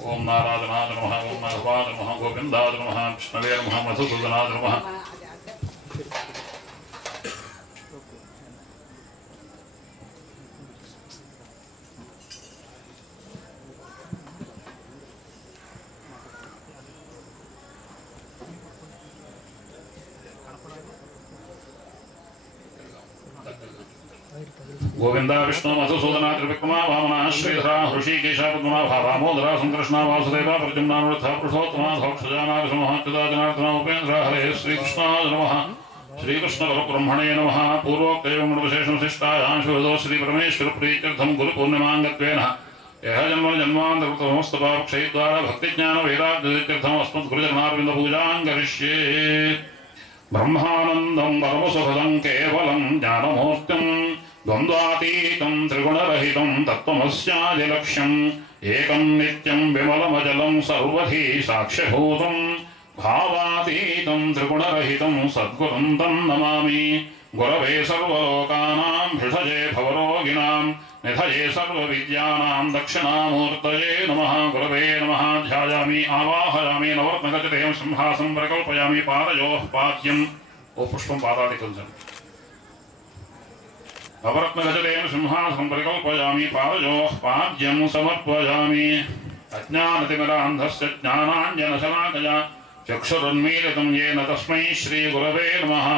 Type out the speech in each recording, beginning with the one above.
ओम नारायणाय नमः ओम माधवाय नमः गोविंदाय नमः विष्णवे नमः मधुसूदनाय नमः गोविंदा विष्णु मधुसूदना त्रिविक्रमा वामना श्रीधरा ऋषिकेश पद्मना भामोदरा संकृष्णा वासुदेवा प्रद्युम्नानुरथा पुरुषोत्तमा धोक्षजानारसिंहच्युता जनार्दना उपेन्द्र हरे श्रीकृष्णाय नमः श्रीकृष्ण परब्रह्मणे नमः पूर्वोक्तैवं विशेषं शिष्टायां शुभदो श्री परमेश्वर प्रीत्यर्थं गुरु पूर्णिमांगत्वेन यह जन्म जन्मान्तरतमस्तपाक्षयद्वारा भक्तिज्ञान वैराग्यतीर्थम् अस्मद्गुरुचरणारविन्द पूजां करिष्ये ब्रह्मानन्दं परमसुखदं केवलं ज्ञानमूर्तिं द्वन्द्वातीतं त्रिगुणरहितं तत्त्वमस्यादिलक्ष्यम् एकं नित्यं विमलमजलं सर्वधी साक्ष्यभूतं भावातीतं त्रिगुणरहितं सद्गुरुं तं नमामि गुरवे सर्वलोकानां भिषजे भवरोगिणां निधये सर्वविद्यानां दक्षिणामूर्तये नमः गुरवे नमः ध्यायामि आवाहयामि नवरत्नगजदेवं सिंहासनं प्रकल्पयामि पादयोः पाद्यम् ओ पुष्पं पादादिकञ्चन नवरत्नगजदेवं सिंहासनं प्रकल्पयामि पादयोः पाद्यं समर्पयामि अज्ञानतिमिरान्धस्य ज्ञानाञ्जनशलाकया चक्षुरुन्मीलितं येन तस्मै श्रीगुरवे नमः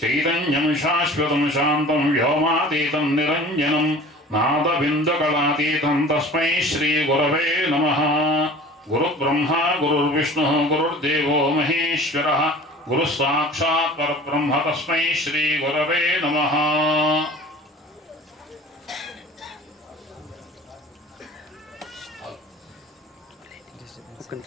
चैतन्यं शाश्वतं शान्तं व्योमातीतं निरञ्जनं नादबिन्दुकलातीतं तस्मै श्रीगुरवे नमः गुरुर्ब्रह्मा गुरुर्विष्णुः गुरुर्देवो महेश्वरः गुरुः साक्षात् परब्रह्म तस्मै श्रीगुरवे नमः Bukan,